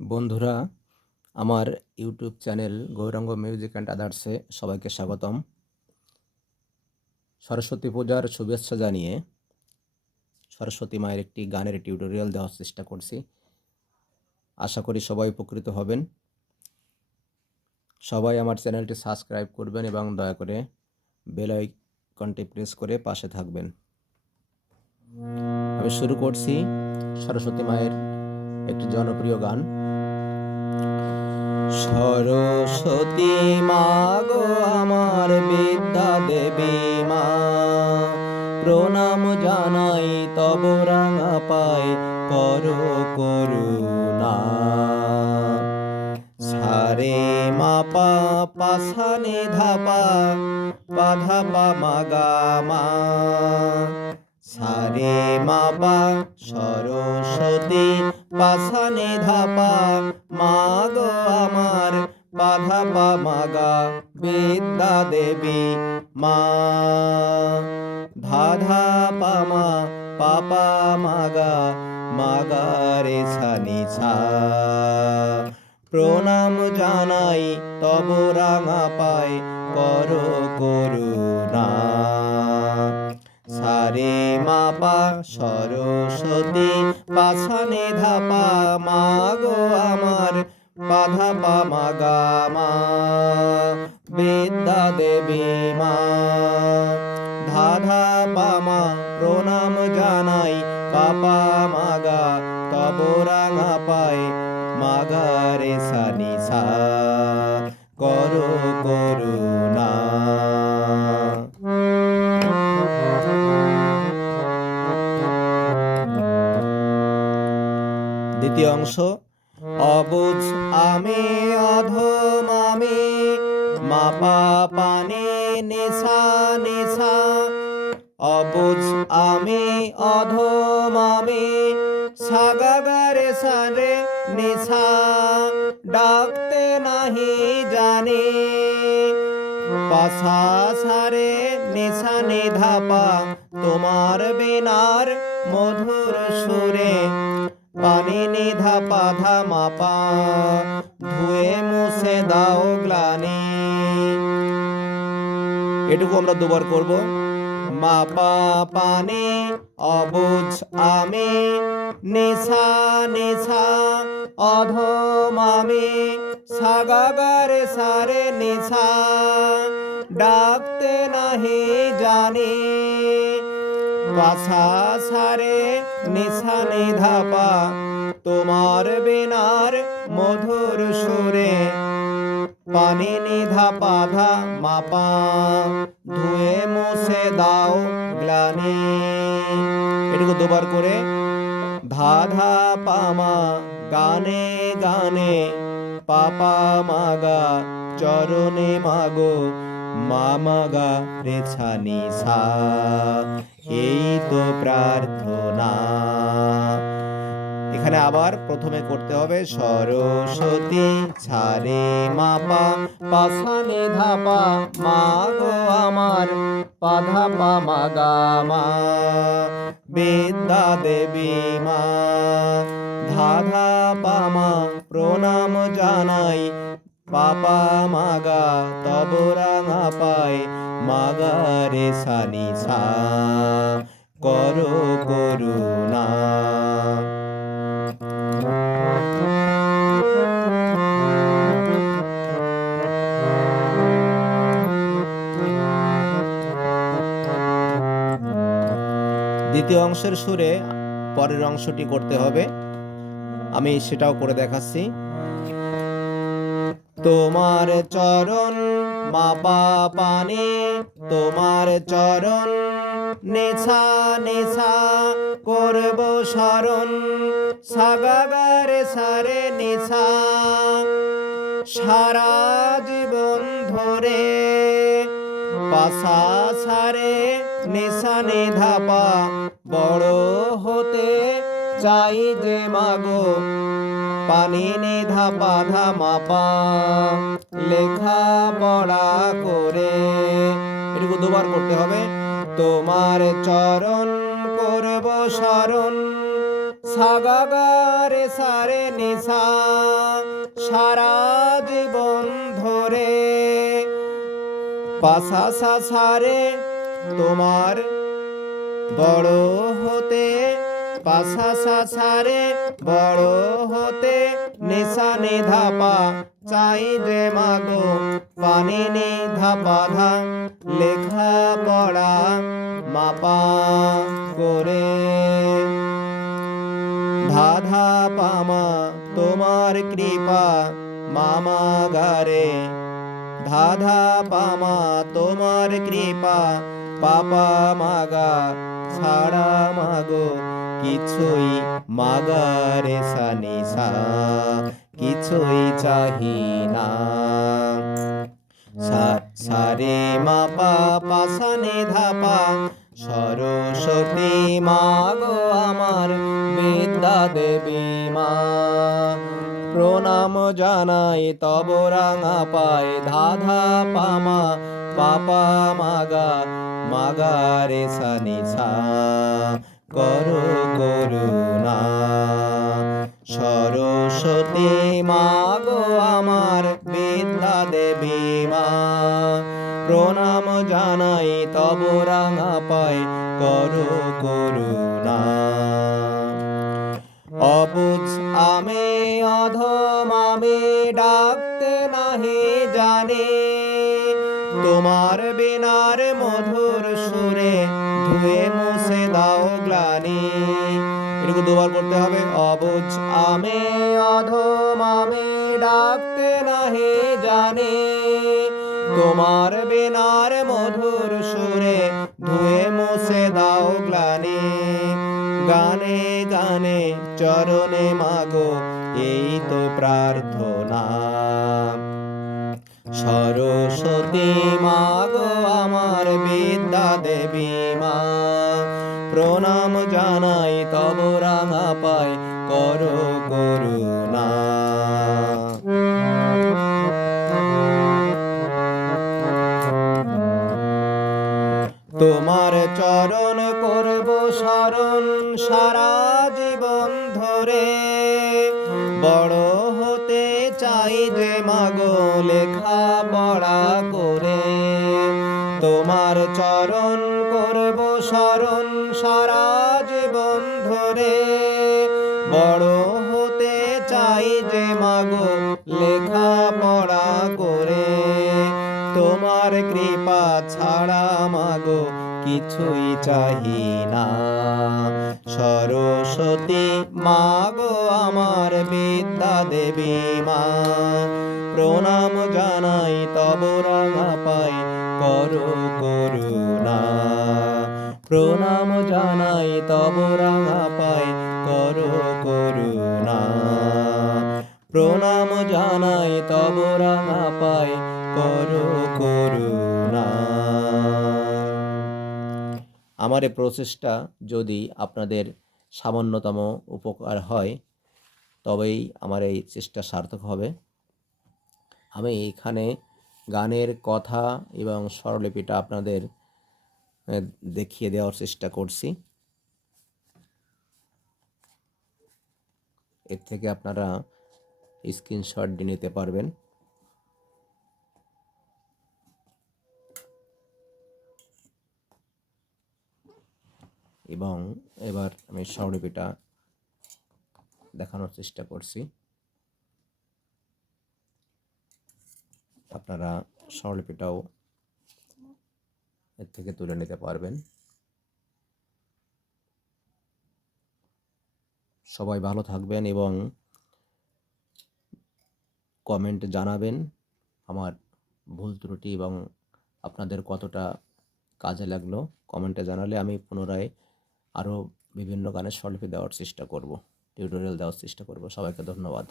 বন্ধুরা, আমার YouTube channel Gauranga music and আদার্সে সবাইকে স্বাগতম। সরস্বতী পূজার শুভেচ্ছা জানিয়ে সরস্বতী মায়ের একটি গানের টিউটোরিয়াল দেওয়ার চেষ্টা করছি। আশা করি সবাই উপকৃত হবেন। সবাই আমার চ্যানেলটি সাবস্ক্রাইব করবেন এবং দয়া করে বেল আইকনটি প্রেস করে পাশে থাকবেন। আমি শুরু করছি সরস্বতী মায়ের একটি জনপ্রিয় গান। সরস্বতী মা গো, আমার বিদ্যা দেবী মা। প্রণাম জানাই, তব রাঙা পায় কর করুণা। সারে মা পা পাশানে ধাপা পাধা পা মাগা মা। সারে মা পা সরস্বতী পাশানে ধাপা। মা গো আমার, বাধা পা মাগা বিদ্যা দেবী। মা ধাধা পামা পাপা মাগা মাগা রে ছানি ছা। প্রণাম জানাই, তব রাঙা পায় কর করুণা। সারে মাপা সরস্বতী পাছানে ধাপা মা গো আমার, বাধা পা মাগা মা, বিদ্যা দেবী মা। ধাধা পামা প্রণাম জানাই পাপা মাগা, তব রাঙা পায় মাগা রে সানি সা করো করুণা দ্বিতীয় অংশ। অবুঝ আমি, অধম আমি, মাপা পানে নেশা নেশা অবুঝ আমি, অধম আমি, সাগাগারে সারে নেশা ডাকতে নাহি জানে পাশা সারে নেশা নিধাপা। তোমার বেনার মধুর সুরে পানি নিধা পাধা মাপা, ধুয়ে মুছে দাও গ্লানি। এটুকু আমরা দুবার করব। মাপা পানি অবুঝ আমি নেশা নেশা অধম আমি, সাগাগারে সারে নেশা ডাকতে নাহি জানি পাশা সারে নিশা নিধাপা তোমার বেনার মধুর সুরে। পানি নিধা পাধা মাপা, ধুয়ে মুছে দাও গ্লানি। এটুকু দুবার করে ধাধা পামা গানে গানে পাপা মাগা চরণে মাগো মামাগা রেছানি সা এই তো প্রার্থনা। এখানে আবার প্রথমে করতে হবে, সরস্বতী ছারে মাপা পাশানে ধাপা মা গো আমার পাধা পা মাগা মা। বিদ্যা দেবী মা, ধাধা পামা প্রণাম জানাই পাপা মাগা তবরা রাঙা পায় মাগা রে সানি সা। করো করুণা। দ্বিতীয় অংশের সুরে পরের অংশটি করতে হবে। আমি সেটাও করে দেখাচ্ছি। তোমার চরণ মাপা পানে তোমার চরণ, নেছা নেছা করব স্মরণ সাগাগারে সারে নেছা, সারা জীবন ধরে। পাশা সারে নেশা নিধাপা বড় হতে চাই যে মাগো। পানি নিধা বাধা মাপা, লেখা পড়া করে। এটুকু দুবার করতে হবে। তোমার চরণ করব স্মরণ, সাগাগারে সারে নিশা, সারা জীবন ধরে। পাশা সারে তোমার বড় হতে পাশা সারে বড় হতে নিশা নিধাপা চাই যে মাগো পানি নিধাপা ধা লেখা পড়া মাপা করে। ধাধা পামা তোমার কৃপা, মামা গারে ধাধা পামা তোমার কৃপা, পাপা মাগা ছাড়া মাগো কিছুই মাগারে সানিসা, কিছুই চাহি না সারে মাপা পাশানে ধাপা, সরস্বতী মা গো আমার বিদ্যা দেবী মা। প্রণাম জানাই তব রাঙা পায় ধাধা পামা, পাপা মাগা মাগা রে সানি সা করো করুণা। সরস্বতী মা গো আমার বিদ্যা দেবী মা। প্রণাম জানাই তব রাঙা পায় করো করুণা। অবুঝ আমি অধম আমি ডাকতে নাহি জানি। তোমার বিনার মধুর সুরে ধুয়ে গ্লানি এটুকু দুবার করতে হবে। অবুঝ আমি, অধম আমি, ডাকতে নাহি জানি। তোমার বিনার মধুর সুরে ধুয়ে মুছে দাও গ্লানি। গানে গানে, চরণে মাগো, এই তো প্রার্থনা। সরস্বতী মাগো, আমার বিদ্যা দেবী। প্রণাম জানাই, তব রাঙা পাই, করো করুণা। তোমার চরণ করব স্মরণ সারা জীবন ধরে। বড় হতে চাই যে মাগো লেখা পড়া করে। তোমার চরণ করব স্মরণ সারা জীবন ধরে বড় হতে চাই যে মাগো লেখা পড়া করে। তোমার কৃপা ছাড়া মাগো কিছুই চাহি না। সরস্বতী মাগো আমার বিদ্যা দেবী মা, প্রণাম জানাই তব রাঙা পাই, করো করুণা। প্রণাম জানাই, তব রাঙা পাই, করো করুণা। প্রণাম জানাই, তব রাঙা পাই, করো করুণা। আমার এই প্রচেষ্টা যদি আপনাদের সামান্যতম উপকার হয়, তবেই আমার এই চেষ্টা সার্থক হবে। আমি এখানে গানের কথা এবং স্বরলিপিটা আপনাদের দেখিয়ে দেওয়ার চেষ্টা করছি। এর থেকে আপনারা স্ক্রিনশট দিয়ে নিতে পারবেন। এবং এবার আমি স্বরলিপিটা দেখানোর চেষ্টা করছি। আপনারা স্বরলিপিটাও এর থেকে তুলে নিতে পারবেন। সবাই ভালো থাকবেন এবং কমেন্ট জানাবেন আমার ভুল ত্রুটি এবং আপনাদের কতটা কাজে লাগল। কমেন্টে জানালে আমি পুনরায় আরও বিভিন্ন গানের স্বরলিপি দেওয়ার চেষ্টা করব টিউটোরিয়াল দেওয়ার চেষ্টা করব। সবাইকে ধন্যবাদ।